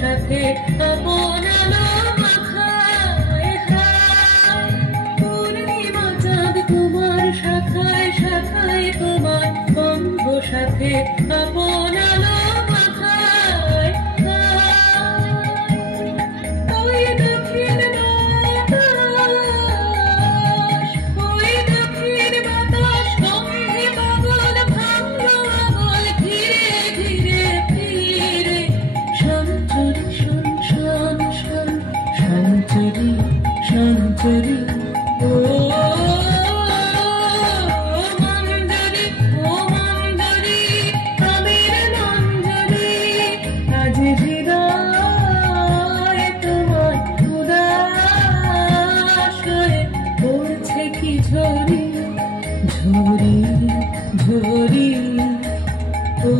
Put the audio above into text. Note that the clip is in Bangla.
সাথে আপন আলো মাখায় হায়। পূর্ণিমা চাঁদ তোমার শাখায় শাখায়, তোমার গন্ধ সাথে আপন আলো মাখায় হায়। ওই দক্ষিণ বাতাস, ওই দক্ষিণ বাতাস গন্ধে পাগল ভাঙলো আগল, ধীরে ধীরে ফিরে সঞ্চরি শোন শোন শোন সঞ্চরি সঞ্চরি। ও মঞ্জরি ও মঞ্জরি আমির মঞ্জরি, আজ হৃদয় তোমার উদাস হয়ে পড়ছে কি ঝরি ঝরি ঝরি। ও